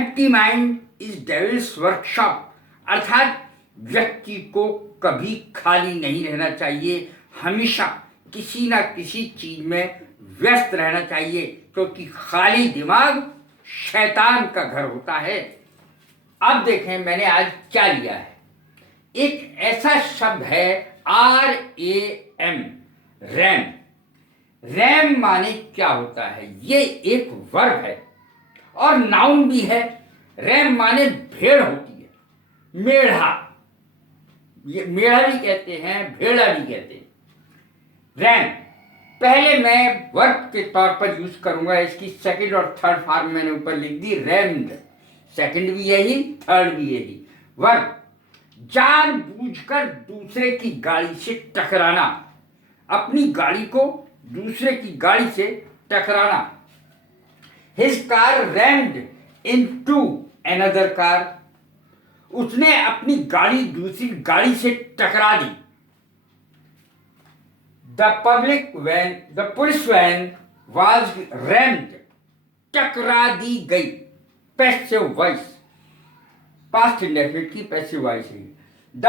Empty mind is devils workshop, अर्थात व्यक्ति को कभी खाली नहीं रहना चाहिए, हमेशा किसी ना किसी चीज में व्यस्त रहना चाहिए, क्योंकि खाली दिमाग शैतान का घर होता है। अब देखें मैंने आज क्या लिया है। एक ऐसा शब्द है RAM, रैम। रैम माने क्या होता है? ये एक वर्ब है और नाउन भी है। रैम माने भेड़ होती है, मेढ़ा, ये मेढ़ा भी कहते हैं, भेड़ा भी कहते हैं। रैम पहले मैं वर्ब के तौर पर यूज करूंगा, इसकी सेकंड और थर्ड फॉर्म मैंने ऊपर लिख दी, रैम्ड। सेकंड भी यही, थर्ड भी यही। वर्ब जानबूझकर दूसरे की गाड़ी से टकराना, अपनी गाड़ी को दूसरे की गाड़ी से टकराना। His car rammed into another car, उसने अपनी गाड़ी दूसरी गाड़ी से टकरा दी। The police van was rammed, टकरा दी गई। पैसिव वॉइस, पास्ट इंडेफिनिट की पैसिव वॉइस है। The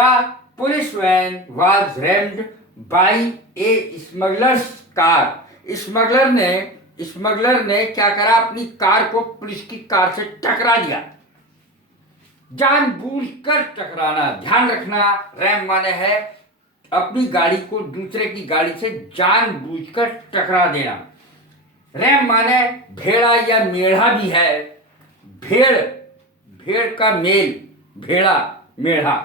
police van was rammed by a smugglers car, smuggler ने क्या करा, अपनी कार को पुलिस की कार से टकरा दिया। जानबूझकर टकराना, ध्यान रखना, रैम माने है अपनी गाड़ी को दूसरे की गाड़ी से जानबूझकर टकरा देना। रैम माने भेड़ा या मेढ़ा भी है, भेड़ का मेल, भेड़ा मेढ़ा।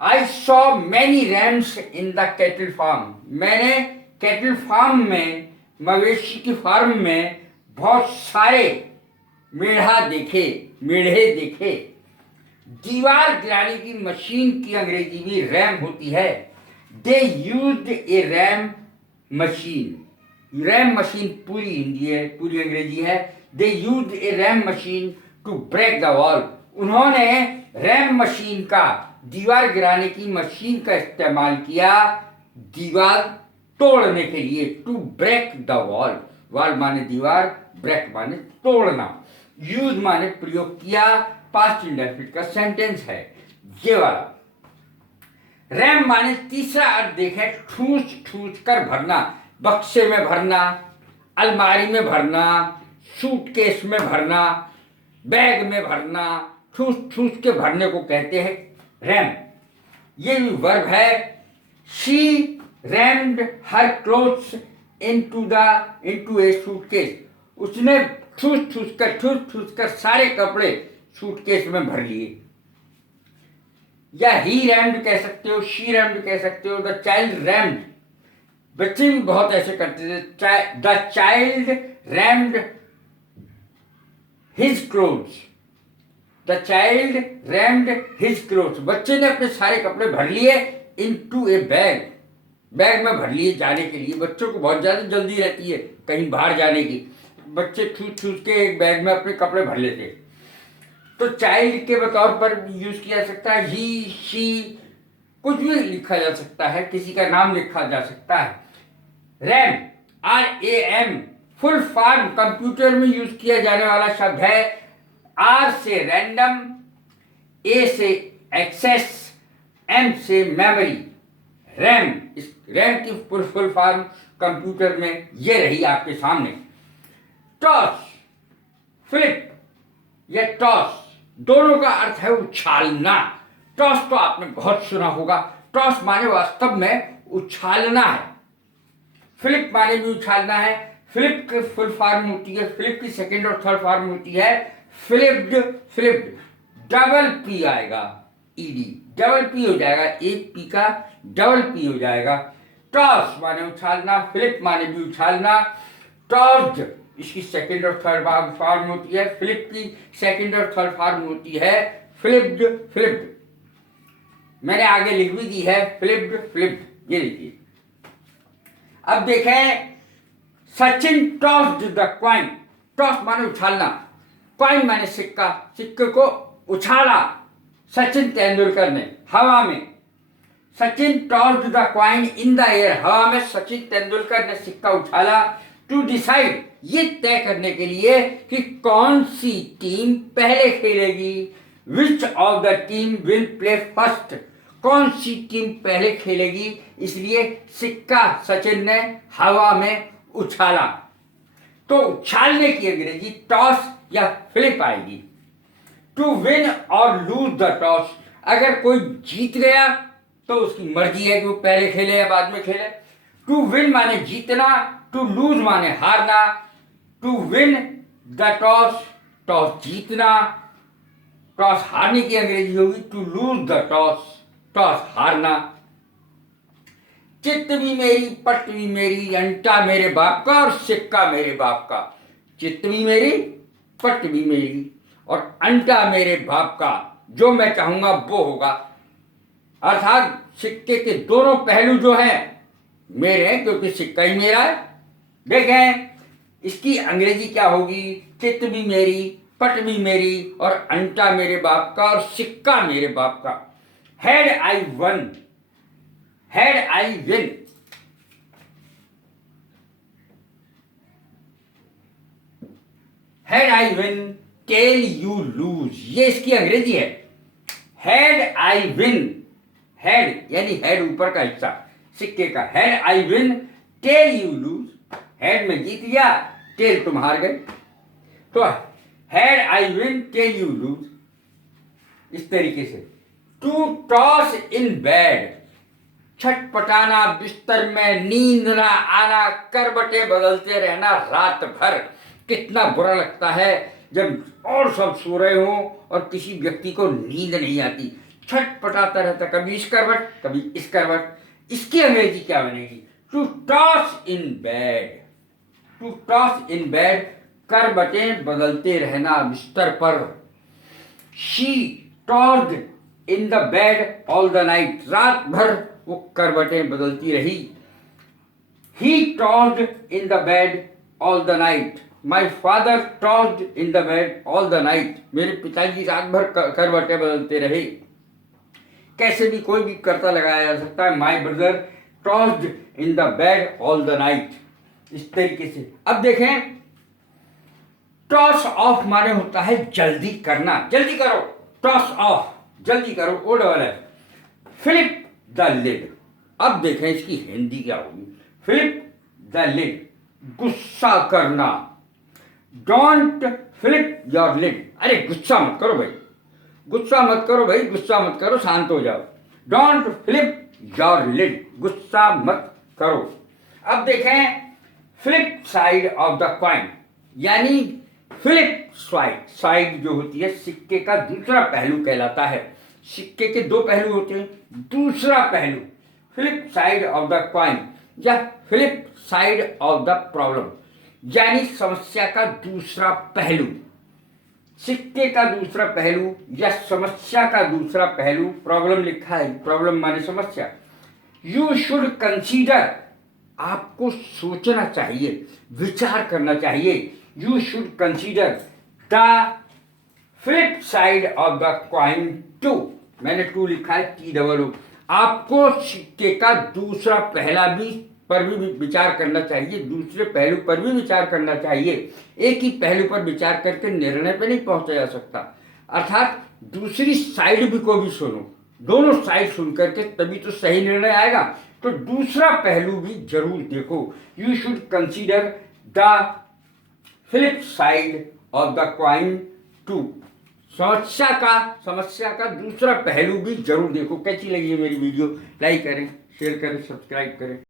I saw many rams in the cattle farm, मैंने कैटल फार्म में, मवेशी की फार्म में बहुत सारे मेढ़े देखे। दीवार गिराने की मशीन की अंग्रेजी भी रैम होती है। They used a ram machine, ram machine पूरी हिंदी है, पूरी अंग्रेजी है। They used a ram machine to break the wall, उन्होंने रैम मशीन का, दीवार गिराने की मशीन का इस्तेमाल किया दीवार तोड़ने के लिए। To break the wall, wall माने दीवार, ब्रेक माने तोड़ना, यूज माने प्रयोग किया, पास्ट इंडेफिनिट का सेंटेंस है ये वाला। रैम माने तीसरा अर्थ देखें, ठूस कर भरना, बक्से में भरना, अलमारी में भरना, सूटकेस में भरना, बैग में भरना, ठूस के भरने को कहते हैं रैम। ये भी वर्ब है। She rumped her clothes into A suitcase, उसने ठूस कर सारे कपड़े सूटकेस में भर लिए। या ही रैम्ड कह सकते हो, शी रैम्ड कह सकते हो, द चाइल्ड रैम्ड, बच्चे भी बहुत ऐसे करते थे। The child rumped his clothes, the child rumped his clothes, बच्चे ने अपने सारे कपड़े भर लिए इनटू ए बैग, बैग में भर लिए जाने के लिए। बच्चों को बहुत ज्यादा जल्दी रहती है कहीं बाहर जाने की, बच्चे ठूस के एक बैग में अपने कपड़े भर लेते। तो चाइल्ड के तौर पर यूज किया जा सकता है, ही, शी, कुछ भी लिखा जा सकता है, किसी का नाम लिखा जा सकता है। RAM, RAM, full form computer में यूज किया जाने वाला शब्द है। R से रैंडम, A से एक्सेस, M से मेमोरी। रैम, इस रैम की फुल फॉर्म कंप्यूटर में ये रही आपके सामने। टॉस, फ्लिप या टॉस, दोनों का अर्थ है उछालना। टॉस तो आपने बहुत सुना होगा, टॉस माने वास्तव में उछालना है। फ्लिप माने भी उछालना है। फ्लिप की फुल फॉर्म होती है, फ्लिप की सेकंड और थर्ड फॉर्म होती है फ्लिप्ड, डबल पी आएगा, ED, डबल पी हो जाएगा, एक पी का डबल पी हो जाएगा। टॉस माने उछालना, फ्लिप माने भी उछालना। टॉस्ड, इसकी सेकंड और थर्ड फॉर्म होती है। फ्लिप की सेकंड और थर्ड फॉर्म होती है फ्लिप्ड। मैंने आगे लिख भी दी है फ्लिप्ड, ये लिखिए। अब देखें, Sachin tossed the coin, toss माने उछालना, कॉइन माने सिक्का, सिक्के को उछाला सचिन तेंदुलकर ने हवा में। Sachin tossed the coin in the air, हवा में सचिन तेंदुलकर ने सिक्का उछाला। टू डिसाइड, ये तय करने के लिए कि कौन सी टीम पहले खेलेगी। Which of the team will play first, कौन सी टीम पहले खेलेगी, इसलिए सिक्का सचिन ने हवा में उछाला। तो उछालने की अंग्रेजी टॉस या फ्लिप आएगी। टू विन और लूज द टॉस, अगर कोई जीत गया तो उसकी मर्जी है कि वो पहले खेले या बाद में खेले। टू विन माने जीतना, टू लूज माने हारना। To win the toss, toss जीतना, टॉस हारने की अंग्रेजी होगी to lose the toss, toss हारना। चित्त भी मेरी पट भी मेरी, अंटा मेरे बाप का और सिक्का मेरे बाप का। चित्त भी मेरी पट भी मेरी और अंटा मेरे बाप का, जो मैं चाहूंगा वो होगा। अर्थात सिक्के के दोनों पहलू जो हैं मेरे हैं, क्योंकि सिक्का ही मेरा है। देखें इसकी अंग्रेजी क्या होगी। चित्त भी मेरी पट भी मेरी और अंटा मेरे बाप का और सिक्का मेरे बाप का। Head I won, head I win, head I win tail you lose, ये इसकी अंग्रेजी है। हैड आई विन, हैड यानी हेड ऊपर का हिस्सा सिक्के का। Head I win tail you lose, head में जीत गया, टेल तुम हार गए। तो head I win tail you lose, इस तरीके से। टू टॉस इन बेड, छटपटाना बिस्तर में, नींद ना आना, करवटें बदलते रहना रात भर। कितना बुरा लगता है जब और सब सो रहे हों और किसी व्यक्ति को नींद नहीं आती, छटपटाता रहता, कभी इस करवट कभी इस करवट। इसकी अंग्रेजी क्या बनेगी। To toss in bed, to toss in bed, करवटें बदलते रहना बिस्तर पर। She tossed in the bed all the night, रात भर वो करवटें बदलती रही। He tossed in the bed all the night, my father tossed in the bed all the night, मेरे पिताजी रात भर करवटें बदलते रहे। कैसे भी कोई भी कर्ता लगाया जा सकता है। My brother tossed in the bed all the night, इस तरीके से। अब देखें टॉस ऑफ माने होता है जल्दी करना, जल्दी करो, टॉस ऑफ जल्दी करो, ओ डबल है। फ्लिप द लिड, अब देखें इसकी हिंदी क्या होगी। फ्लिप द लिड, गुस्सा करना। डोंट फ्लिप योर लिड, अरे गुस्सा मत करो भाई, गुस्सा मत करो भाई, गुस्सा मत करो, शांत हो जाओ। डोंट फ्लिप योर लिड, गुस्सा मत करो। अब देखें flip side of the coin, यानी फ्लिप साइड, साइड जो होती है सिक्के का दूसरा पहलू कहलाता है। सिक्के के दो पहलू होते हैं, दूसरा पहलू flip side of the coin या flip side of the problem, यानी समस्या का दूसरा पहलू। सिक्के का दूसरा पहलू या समस्या का दूसरा पहलू, प्रॉब्लम लिखा है, प्रॉब्लम माने समस्या। यू शुड कंसीडर, आपको सोचना चाहिए, विचार करना चाहिए। You should consider the flip side of the coin too, मैंने टू लिखा है TOO। आपको सिक्के का दूसरा पहला भी पर भी विचार करना चाहिए, दूसरे पहलू पर भी विचार करना चाहिए। एक ही पहलू पर विचार करके निर्णय पे नहीं पहुंचा जा सकता। अर्थात दूसरी साइड भी को भी सुनो, दोनों साइड सुन करके तभी तो सही निर्णय आएगा। तो दूसरा पहलू भी जरूर देखो। You should consider the flip side of the coin too, समस्या का दूसरा पहलू भी जरूर देखो। कैसी लगी है मेरी वीडियो, लाइक करें, शेयर करें, सब्सक्राइब करें।